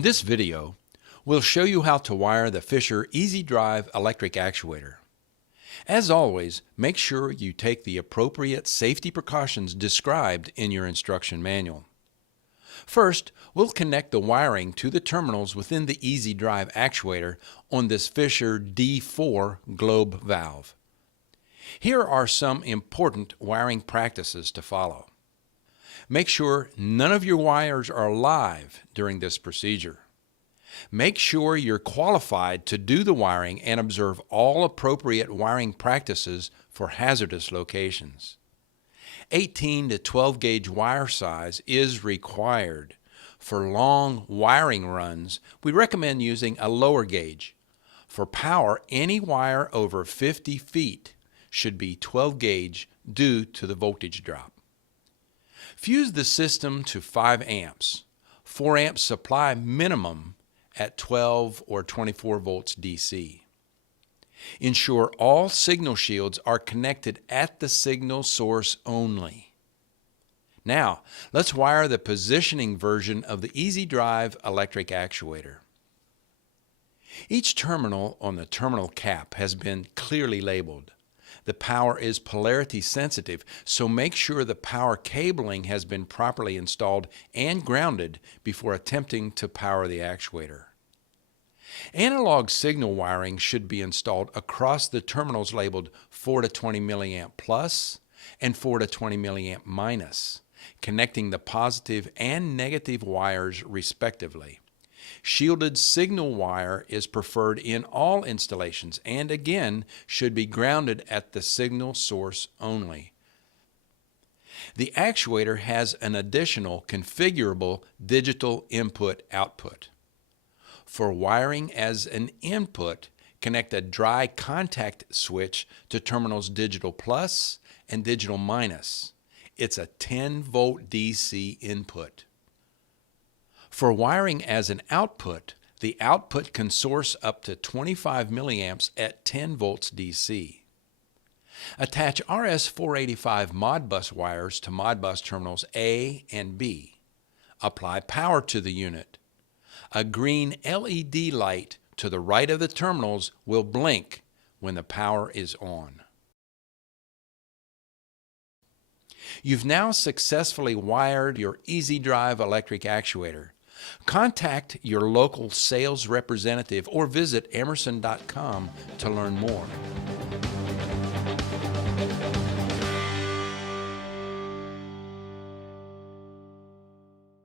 In this video, we'll show you how to wire the Fisher Easy Drive electric actuator. As always, make sure you take the appropriate safety precautions described in your instruction manual. First, we'll connect the wiring to the terminals within the Easy Drive actuator on this Fisher D4 globe valve. Here are some important wiring practices to follow. Make sure none of your wires are live during this procedure. Make sure you're qualified to do the wiring and observe all appropriate wiring practices for hazardous locations. 18 to 12 gauge wire size is required. For long wiring runs, we recommend using a lower gauge. For power, any wire over 50 feet should be 12 gauge due to the voltage drop. Fuse the system to 5 amps, 4 amp supply minimum at 12 or 24 volts DC. Ensure all signal shields are connected at the signal source only. Now, let's wire the positioning version of the Easy Drive electric actuator. Each terminal on the terminal cap has been clearly labeled. The power is polarity sensitive, so make sure the power cabling has been properly installed and grounded before attempting to power the actuator. Analog signal wiring should be installed across the terminals labeled 4 to 20 milliamp plus and 4 to 20 milliamp minus, connecting the positive and negative wires respectively. Shielded signal wire is preferred in all installations and again should be grounded at the signal source only. The actuator has an additional configurable digital input-output. For wiring as an input, connect a dry contact switch to terminals digital plus and digital minus. It's a 10-volt DC input. For wiring as an output, the output can source up to 25 milliamps at 10 volts DC. Attach RS485 Modbus wires to Modbus terminals A and B. Apply power to the unit. A green LED light to the right of the terminals will blink when the power is on. You've now successfully wired your Easy Drive electric actuator. Contact your local sales representative or visit emerson.com to learn more.